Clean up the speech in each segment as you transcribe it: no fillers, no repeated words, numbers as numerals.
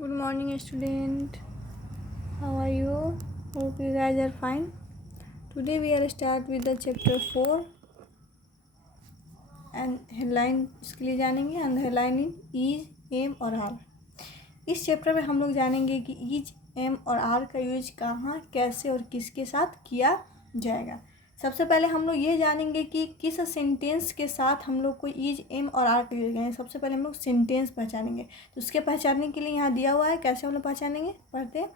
Good morning, student. How are you? Hope you guys are fine. Today we are start with the chapter 4 and headline इसके लिए जानेंगे and headline is M और are. इस chapter में हम लोग जानेंगे कि इज एम और आर का यूज कहाँ, कैसे और किसके साथ किया जाएगा। सबसे पहले हम लोग ये जानेंगे कि किस सेंटेंस के साथ हम लोग को इज एम और आर का यूज करेंगे। सबसे पहले हम लोग सेंटेंस पहचानेंगे, तो उसके पहचानने के लिए यहाँ दिया हुआ है, कैसे हम लोग पहचानेंगे पढ़ते हैं।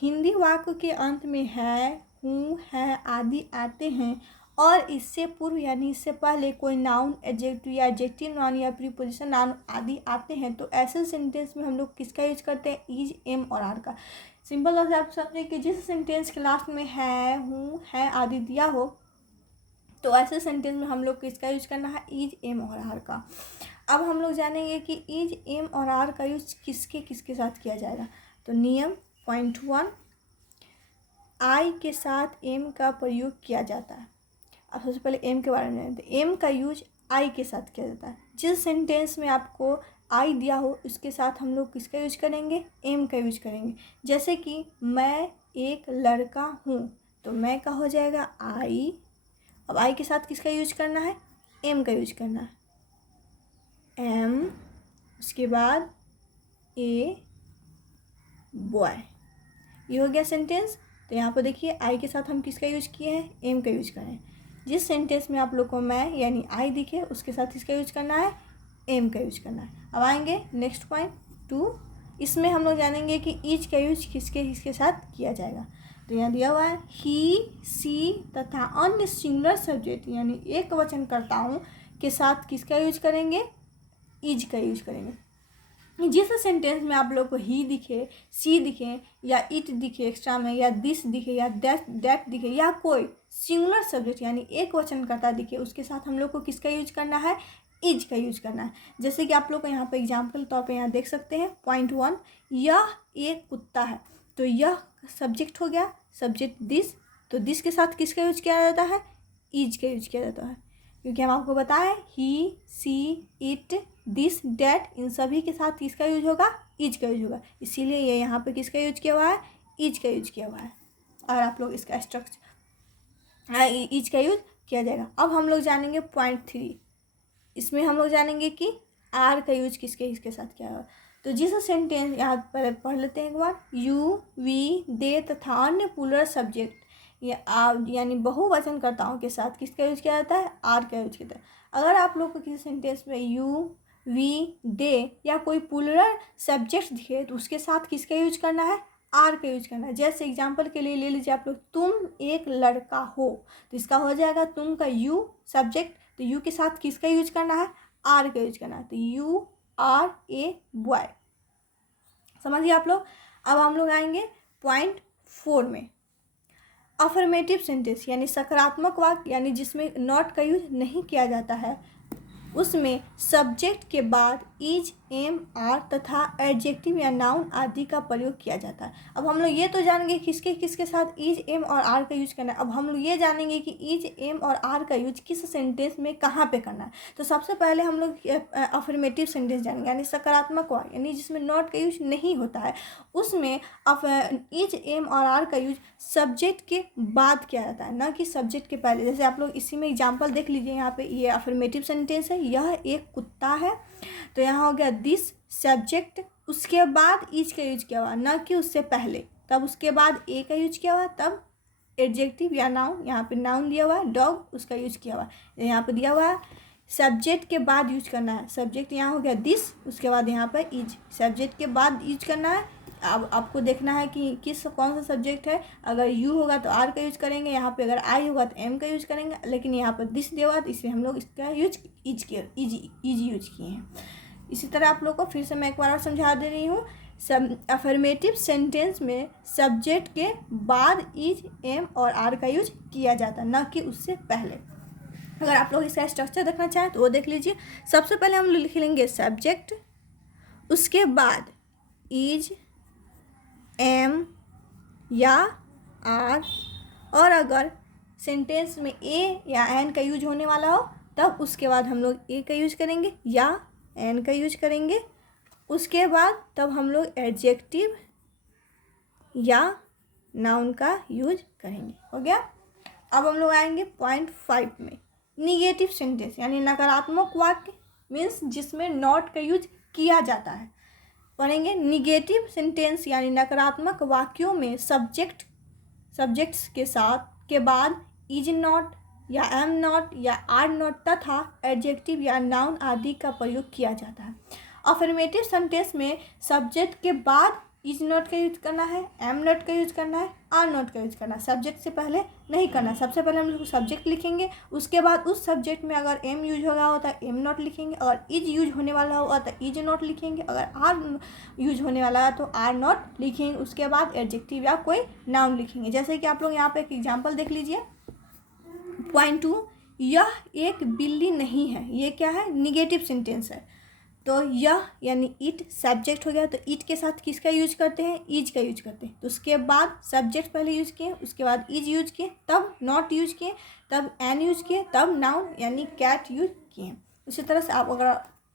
हिंदी वाक्य के अंत में है, हूँ, है आदि आते हैं और इससे पूर्व यानी इससे पहले कोई नाउन, एडजेक्टिव या एडजेक्टिव नाउन या प्रीपोजिशन नाउन आदि आते हैं, तो ऐसे सेंटेंस में हम लोग किसका यूज करते हैं, इज एम और आर का। सिंपल तौर से आप समझे कि जिस सेंटेंस के लास्ट में है, हूँ, है आदि दिया हो, तो ऐसे सेंटेंस में हम लोग किसका यूज करना है, इज एम और आर का। अब हम लोग जानेंगे कि इज एम और आर का यूज किसके किसके साथ किया जाएगा। तो नियम पॉइंट 1, आई के साथ एम का प्रयोग किया जाता है। अब सबसे पहले एम के बारे में जानते हैं। एम का यूज आई के साथ किया जाता है। जिस सेंटेंस में आपको आई दिया हो उसके साथ हम लोग किसका यूज करेंगे, एम का यूज करेंगे। जैसे कि मैं एक लड़का हूँ, तो मैं का हो जाएगा आई। अब आई के साथ किसका यूज करना है, एम का यूज करना है, एम, उसके बाद ए बॉय। ये हो गया सेंटेंस। तो यहाँ पर देखिए आई के साथ हम किसका यूज किए हैं, एम का यूज करें। जिस सेंटेंस में आप लोग को मैं यानी आई दिखे उसके साथ किसका यूज करना है, एम का यूज करना है। अब आएंगे नेक्स्ट पॉइंट 2, इसमें हम लोग जानेंगे कि इज का यूज किसके किसके साथ किया जाएगा। तो यहाँ दिया हुआ है ही, सी तथा अन्य सिंगुलर सब्जेक्ट यानी एक वचनकर्ताओं के साथ किसका यूज करेंगे, इज का यूज करेंगे। जिस सेंटेंस में आप लोग को ही दिखे, सी दिखे या इट दिखे एक्स्ट्रा में, या दिस दिखे या दैट दिखे, या कोई सिंगुलर सब्जेक्ट यानी एक वचनकर्ता दिखे, उसके साथ हम लोग को किसका यूज करना है, इज का यूज करना है। जैसे कि आप लोग को यहाँ पर एग्जाम्पल तौर पे यहाँ देख सकते हैं पॉइंट 1, यह एक कुत्ता है, तो यह सब्जेक्ट हो गया, सब्जेक्ट दिस, तो दिस के साथ किसका यूज किया जाता है, इज का यूज किया जाता है। क्योंकि हम आपको बताएं ही, सी, इट, दिस, डैट, इन सभी के साथ किसका यूज होगा, इज का यूज होगा। इसीलिए ये यहाँ पे किसका यूज किया हुआ है, इज का यूज किया हुआ है। और आप लोग इसका स्ट्रक्चर इज का यूज किया जाएगा। अब हम लोग जानेंगे पॉइंट 3, इसमें हम लोग जानेंगे कि आर का यूज किसके किसके साथ किया हुआ। तो जिस सेंटेंस यहाँ पर पढ़ लेते हैं एक बार, यू, वी, दे तथा अन्य प्लूरल सब्जेक्ट यानी बहुवचनकर्ताओं के साथ किसका यूज किया जाता है, आर का यूज किया जाता है। अगर आप लोग को किसी सेंटेंस में यू, वी, दे या कोई प्लूरल सब्जेक्ट दिखे तो उसके साथ किसका यूज करना है, आर का यूज करना है। जैसे एग्जाम्पल के लिए ले लीजिए आप लोग, तुम एक लड़का हो, तो इसका हो जाएगा तुम का यू सब्जेक्ट, तो यू के साथ किसका यूज करना है, आर का यूज करना है, तो यू आर ए बॉय। समझिए आप लोग। अब हम लोग आएंगे पॉइंट 4 में, अफर्मेटिव सेंटेंस यानी सकारात्मक वाक्य यानी जिसमें नॉट का यूज नहीं किया जाता है, उसमें सब्जेक्ट के बाद इज, एम, आर तथा एडजेक्टिव या नाउन आदि का प्रयोग किया जाता है। अब हम लोग ये तो जानेंगे किसके किसके साथ इज, एम और आर का यूज करना है। अब हम लोग ये जानेंगे कि इज, एम और आर का यूज किस सेंटेंस में कहाँ पे करना है। तो सबसे पहले हम लोग अफर्मेटिव सेंटेंस जानेंगे यानी सकारात्मक वाक्य यानी जिसमें नॉट का यूज नहीं होता है, उसमें इज, एम और आर का यूज सब्जेक्ट के बाद किया जाता है, ना कि सब्जेक्ट के पहले। जैसे आप लोग इसी में एग्जाम्पल देख लीजिए, यहाँ पे ये अफर्मेटिव सेंटेंस है, यह एक कुत्ता है, तो यहाँ हो गया दिस सब्जेक्ट, उसके बाद इज का यूज किया हुआ, ना कि उससे पहले। तब उसके बाद ए का यूज किया हुआ, तब एडजेक्टिव या नाउन, यहाँ पे नाउन दिया हुआ है डॉग, उसका यूज किया हुआ है। यहाँ पे दिया हुआ है सब्जेक्ट के बाद यूज करना है, सब्जेक्ट यहाँ हो गया दिस, उसके बाद यहाँ पर इज, सब्जेक्ट के बाद यूज करना है। अब आपको देखना है कि कौन सा सब्जेक्ट है। अगर यू होगा तो आर का यूज करेंगे, यहाँ पे अगर आई होगा तो एम का यूज करेंगे, लेकिन यहाँ पर दिस दिया हुआ तो इसलिए हम लोग इसका यूज इज यूज किए हैं। इसी तरह आप लोग को फिर से मैं एक बार और समझा दे रही हूँ, अफर्मेटिव सेंटेंस में सब्जेक्ट के बाद इज, एम और आर का यूज किया जाता है, ना कि उससे पहले। अगर आप लोग इसका स्ट्रक्चर देखना चाहें तो वो देख लीजिए। सबसे पहले हम लोग लिख लेंगे सब्जेक्ट, उसके बाद इज, एम या आर, और अगर सेंटेंस में ए या एन का यूज होने वाला हो तब उसके बाद हम लोग ए का यूज करेंगे या एन का यूज करेंगे, उसके बाद तब हम लोग एडजेक्टिव या नाउन का यूज करेंगे। हो गया। अब हम लोग आएंगे पॉइंट 5 में, निगेटिव सेंटेंस यानी नकारात्मक वाक्य, मीन्स जिसमें नॉट का यूज किया जाता है। पढ़ेंगे निगेटिव सेंटेंस यानी नकारात्मक वाक्यों में सब्जेक्ट्स के साथ के बाद इज नॉट या एम नॉट या आर नॉट तथा एडजेक्टिव या नाउन आदि का प्रयोग किया जाता है। अफर्मेटिव सेंटेंस में सब्जेक्ट के बाद इज नॉट का यूज करना है, एम नॉट का यूज करना है, आर नॉट का यूज करना है। सब्जेक्ट से पहले नहीं करना है। सबसे पहले हम लोग सब्जेक्ट लिखेंगे, उसके बाद उस सब्जेक्ट में अगर एम यूज हो रहा होता है एम नॉट लिखेंगे, अगर इज यूज होने वाला होगा तो इज नॉट लिखेंगे, अगर आर यूज होने वाला है तो आर नॉट लिखेंगे। उसके बाद एडजेक्टिव या कोई नाउन लिखेंगे। जैसे कि आप लोग यहाँ पे एक एग्जाम्पल देख लीजिए। पॉइंट 2, यह एक बिल्ली नहीं है। ये क्या है? निगेटिव सेंटेंस है। तो यह यानी इट सब्जेक्ट हो गया, तो इट के साथ किसका यूज करते हैं? इज का यूज करते हैं। तो उसके बाद सब्जेक्ट पहले यूज किए, उसके बाद इज यूज किए, तब नॉट यूज किए, तब एन यूज किए, तब नाउन यानी कैट यूज किए। उसी तरह से आप अगर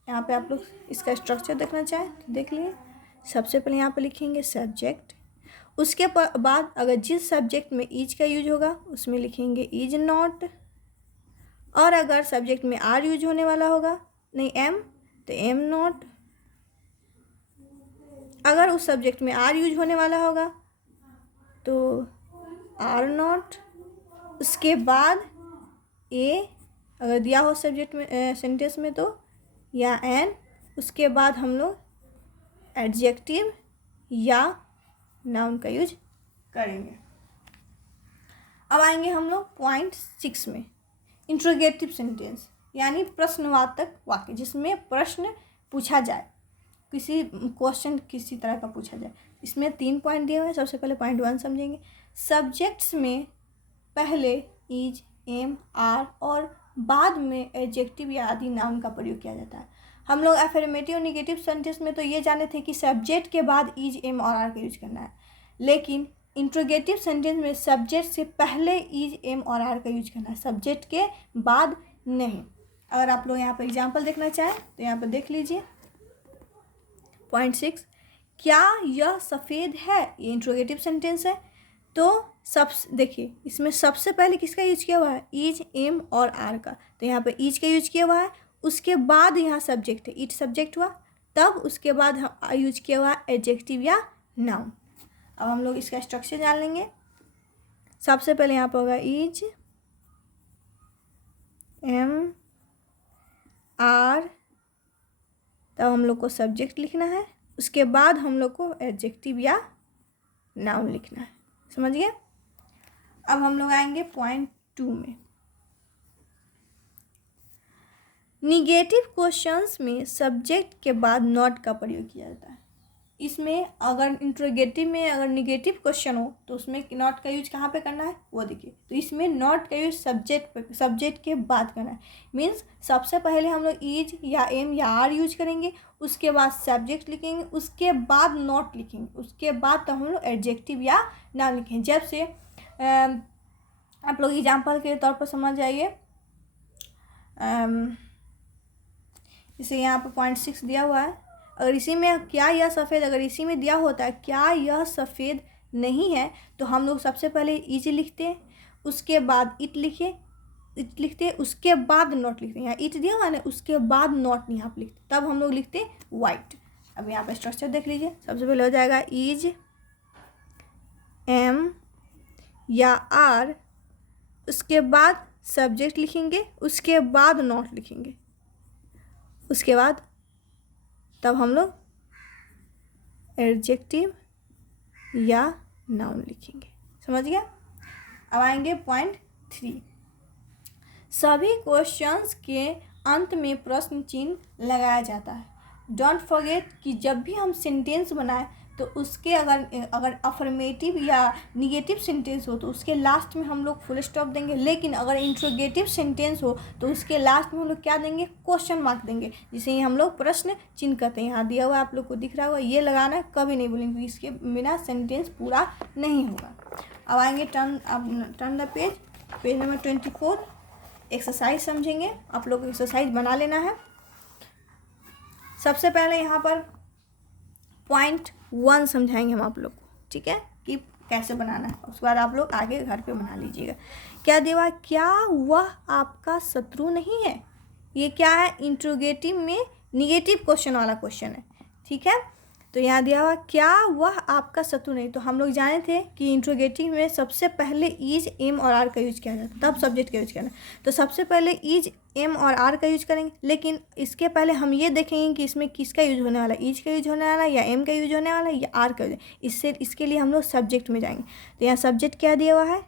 यहाँ पे आप लोग इसका स्ट्रक्चर देखना चाहें तो देख लिए। सबसे पहले यहाँ पे लिखेंगे सब्जेक्ट, उसके बाद अगर जिस सब्जेक्ट में इज का यूज होगा उसमें लिखेंगे इज नॉट, और अगर सब्जेक्ट में आर यूज होने वाला होगा, नहीं एम, तो एम नॉट। अगर उस सब्जेक्ट में आर यूज होने वाला होगा तो आर नॉट। उसके बाद ए अगर दिया हो सब्जेक्ट में सेंटेंस में तो या एन। उसके बाद हम लोग एडजेक्टिव या नाउन का यूज करेंगे। अब आएंगे हम लोग पॉइंट 6 में, इंट्रोगेटिव सेंटेंस यानी प्रश्नवाचक वाक्य, जिसमें प्रश्न पूछा जाए, किसी क्वेश्चन किसी तरह का पूछा जाए। इसमें 3 पॉइंट दिए हुए हैं। सबसे पहले पॉइंट 1 समझेंगे। सब्जेक्ट्स में पहले इज, एम, आर और बाद में एडजेक्टिव या आदि नाउन का प्रयोग किया जाता है। हम लोग अफर्मेटिव और निगेटिव सेंटेंस में तो ये जाने थे कि सब्जेक्ट के बाद इज, एम और आर का यूज करना है, लेकिन इंट्रोगेटिव सेंटेंस में सब्जेक्ट से पहले इज, एम और आर का यूज करना है, सब्जेक्ट के बाद नहीं। अगर आप लोग यहाँ पर एग्जाम्पल देखना चाहें तो यहाँ पर देख लीजिए। पॉइंट 6, क्या यह सफ़ेद है? ये इंट्रोगेटिव सेंटेंस है। तो देखिए इसमें सबसे पहले किसका यूज किया हुआ है? इज, एम और आर का। तो यहाँ पर इज का यूज किया हुआ है, उसके बाद यहाँ सब्जेक्ट है, इट सब्जेक्ट हुआ, तब उसके बाद हम यूज किया हुआ एडजेक्टिव या नाउन। अब हम लोग इसका स्ट्रक्चर जान लेंगे। सबसे पहले यहाँ पर होगा इज, एम, आर, तब हम लोग को सब्जेक्ट लिखना है, उसके बाद हम लोग को एडजेक्टिव या नाउन लिखना है। समझ गए? अब हम लोग आएंगे पॉइंट 2 में, निगेटिव क्वेश्चंस में सब्जेक्ट के बाद नॉट का प्रयोग किया जाता है। इसमें अगर इंट्रोगेटिव में अगर निगेटिव क्वेश्चन हो तो उसमें नॉट का यूज कहाँ पे करना है वो देखिए। तो इसमें नॉट का यूज सब्जेक्ट के बाद करना है। मीन्स सबसे पहले हम लोग इज या एम या आर यूज करेंगे, उसके बाद सब्जेक्ट लिखेंगे, उसके बाद नॉट लिखेंगे, उसके बाद तो हम लोग एडजेक्टिव या नाउन लिखेंगे। जब से आप लोग एग्जाम्पल के तौर पर समझ जाइए। जैसे यहाँ पर पॉइंट 6 दिया हुआ है, अगर इसी में क्या यह सफ़ेद, अगर इसी में दिया होता है क्या यह सफ़ेद नहीं है, तो हम लोग सबसे पहले इज लिखते हैं, उसके बाद इट लिखते, उसके बाद नॉट लिखते हैं। यहाँ इट दिया हुआ है ना, उसके बाद नॉट यहाँ पर लिखते, तब हम लोग लिखते वाइट। अब यहाँ पर स्ट्रक्चर देख लीजिए। सबसे पहले हो जाएगा इज, एम या आर, उसके बाद सब्जेक्ट लिखेंगे, उसके बाद नॉट लिखेंगे, उसके बाद तब हम लोग एडजेक्टिव या नाउन लिखेंगे। समझ गया? अब आएंगे पॉइंट 3, सभी क्वेश्चंस के अंत में प्रश्न चिन्ह लगाया जाता है। डोंट फॉरगेट कि जब भी हम सेंटेंस बनाएं तो उसके अगर अफर्मेटिव या निगेटिव सेंटेंस हो तो उसके लास्ट में हम लोग फुल स्टॉप देंगे, लेकिन अगर इंट्रोगेटिव सेंटेंस हो तो उसके लास्ट में हम लोग क्या देंगे? क्वेश्चन मार्क देंगे, जिसे हम लोग प्रश्न चिन्ह कहते हैं। यहाँ दिया हुआ आप लोग को दिख रहा होगा, ये लगाना है, कभी नहीं बोलेंगे, इसके बिना सेंटेंस पूरा नहीं होगा। अब आएंगे turn the page number 24, exercise समझेंगे। आप लोग को एक्सरसाइज बना लेना है। सबसे पहले यहाँ पर 1.1 समझाएंगे हम आप लोग को, ठीक है, कि कैसे बनाना है। उसके बाद आप लोग आगे घर पे बना लीजिएगा। क्या देवा, क्या वह आपका शत्रु नहीं है? ये क्या है, इंट्रोगेटिव में निगेटिव क्वेश्चन वाला क्वेश्चन है, ठीक है। तो यहाँ दिया हुआ क्या वह आपका शत्रु नहीं। तो हम लोग जाने थे कि इंट्रोगेटिव में सबसे पहले इज, एम और आर का यूज किया जाता है, तब सब्जेक्ट का यूज करना। तो सबसे पहले इज, एम और आर का यूज करेंगे, लेकिन इसके पहले हम ये देखेंगे कि इसमें किसका यूज होने वाला है, इज का यूज होने वाला है या एम का यूज होने वाला है या आर का यूज। इसके लिए हम लोग सब्जेक्ट में जाएंगे। तो यहाँ सब्जेक्ट क्या दिया हुआ है,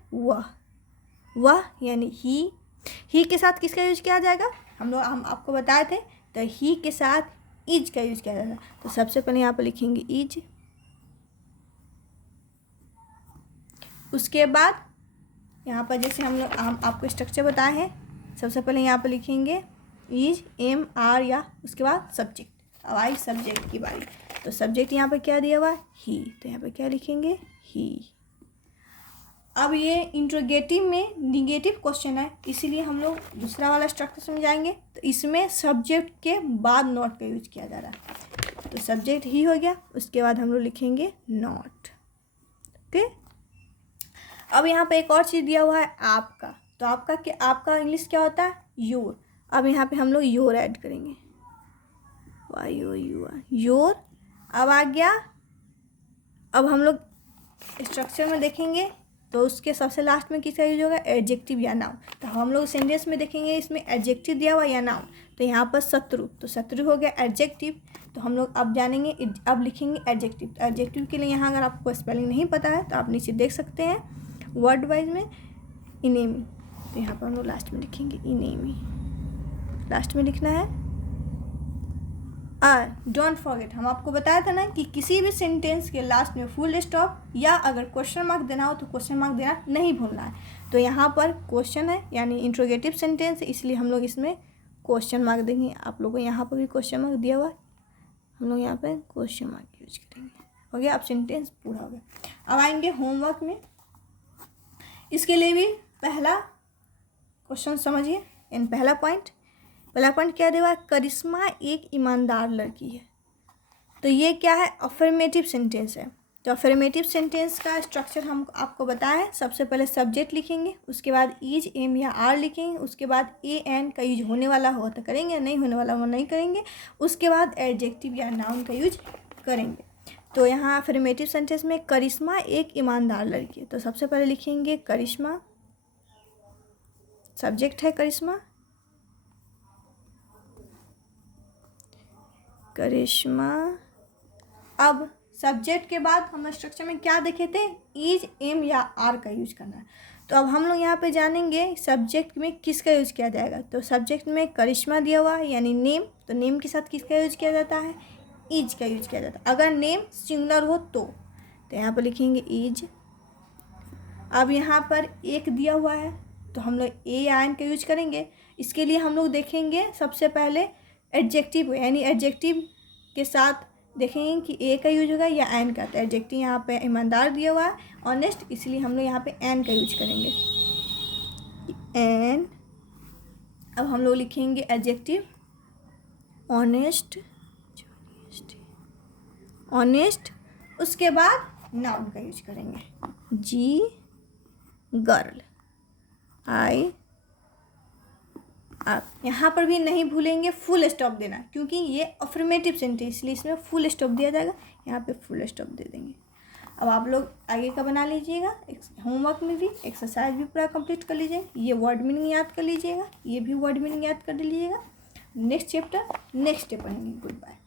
वह यानी ही के साथ किसका यूज किया जाएगा, हम आपको बताए थे। तो ही के साथ इज का यूज किया जाएगा। तो सबसे पहले यहाँ पर लिखेंगे इज, उसके बाद यहाँ पर जैसे हम आपको स्ट्रक्चर बताए हैं, सबसे पहले यहाँ पर लिखेंगे इज, एम, आर या उसके बाद सब्जेक्ट। अब आई सब्जेक्ट की बारी। तो सब्जेक्ट यहाँ पर क्या दिया हुआ है, ही। तो यहाँ पर क्या लिखेंगे, ही। अब ये इंट्रोगेटिव में निगेटिव क्वेश्चन है, इसीलिए हम लोग दूसरा वाला स्ट्रक्चर समझाएंगे। तो इसमें सब्जेक्ट के बाद नॉट का यूज किया जा रहा है। तो सब्जेक्ट ही हो गया, उसके बाद हम लोग लिखेंगे नॉट, ओके। अब यहाँ पे एक और चीज़ दिया हुआ है आपका। तो आपका इंग्लिश क्या होता है, योर। अब यहाँ पे हम लोग योर ऐड करेंगे, योर। अब आ गया, अब हम लोग स्ट्रक्चर में देखेंगे तो उसके सबसे लास्ट में किसका यूज होगा, एडजेक्टिव या नाउन। तो हम लोग सेंटेंस में देखेंगे इसमें एडजेक्टिव दिया हुआ या नाउन। तो यहाँ पर शत्रु, तो शत्रु हो गया एडजेक्टिव। तो हम लोग अब जानेंगे, अब लिखेंगे एडजेक्टिव। एडजेक्टिव के लिए यहाँ अगर आपको स्पेलिंग नहीं पता है तो आप नीचे देख सकते हैं वर्ड वाइज में, इनेमी। तो यहाँ पर हम लोग लास्ट में लिखेंगे इनेमी, लास्ट में लिखना है। डोंट फॉरगेट, हम आपको बताया था ना कि किसी भी सेंटेंस के लास्ट में फुल स्टॉप या अगर क्वेश्चन मार्क देना हो तो क्वेश्चन मार्क देना नहीं भूलना है। तो यहाँ पर क्वेश्चन है यानी इंट्रोगेटिव सेंटेंस, इसलिए हम लोग इसमें क्वेश्चन मार्क देंगे। आप लोगों को यहाँ पर भी क्वेश्चन मार्क दिया हुआ है, हम लोग यहाँ पर क्वेश्चन मार्क यूज करेंगे। हो गया, अब सेंटेंस पूरा हो गया। अब आएंगे होमवर्क में। इसके लिए भी पहला क्वेश्चन समझिए, इन पहला पॉइंट क्या दिया हुआ है, करिश्मा एक ईमानदार लड़की है। तो ये क्या है, अफर्मेटिव सेंटेंस है। तो अफर्मेटिव सेंटेंस का स्ट्रक्चर हम आपको बताया है। सबसे पहले सब्जेक्ट लिखेंगे, उसके बाद इज, एम या आर लिखेंगे, उसके बाद ए एन का यूज होने वाला हो तो करेंगे, नहीं होने वाला हो नहीं करेंगे, उसके बाद एडजेक्टिव या नाउन का यूज करेंगे। तो यहाँ अफर्मेटिव सेंटेंस में करिश्मा एक ईमानदार लड़की है। तो सबसे पहले लिखेंगे करिश्मा, सब्जेक्ट है करिश्मा, करिश्मा। अब सब्जेक्ट के बाद हम स्ट्रक्चर में क्या देखे थे, इज, एम या आर का यूज करना है। तो अब हम लोग यहाँ पे जानेंगे सब्जेक्ट में किसका यूज किया जाएगा। तो सब्जेक्ट में करिश्मा दिया हुआ है यानी नेम। तो नेम के साथ किसका यूज किया जाता है, इज का यूज किया जाता है। अगर नेम सिंगुलर हो तो यहाँ पर लिखेंगे इज। अब यहाँ पर एक दिया हुआ है तो हम लोग ए या एन का यूज करेंगे। इसके लिए हम लोग देखेंगे सबसे पहले एडजेक्टिव, यानी एडजेक्टिव के साथ देखेंगे कि ए का यूज होगा या एन का। तो एडजेक्टिव यहाँ पे ईमानदार दिया हुआ है, ऑनेस्ट, इसलिए हम लोग यहाँ पे एन का यूज करेंगे, एन। अब हम लोग लिखेंगे एडजेक्टिव ऑनेस्ट, उसके बाद नाउन का यूज करेंगे, जी, गर्ल, आई। आप यहाँ पर भी नहीं भूलेंगे फुल स्टॉप देना, क्योंकि ये अफर्मेटिव सेंटेंस इसलिए इसमें फुल स्टॉप दिया जाएगा, यहाँ पे फुल स्टॉप दे देंगे। अब आप लोग आगे का बना लीजिएगा, होमवर्क में भी एक्सरसाइज भी पूरा कंप्लीट कर लीजिएगा। ये वर्ड मीनिंग याद कर लीजिएगा, ये भी वर्ड मीनिंग याद कर लीजिएगा। नेक्स्ट चैप्टर नेक्स्ट डे पढ़ेंगे। Good bye.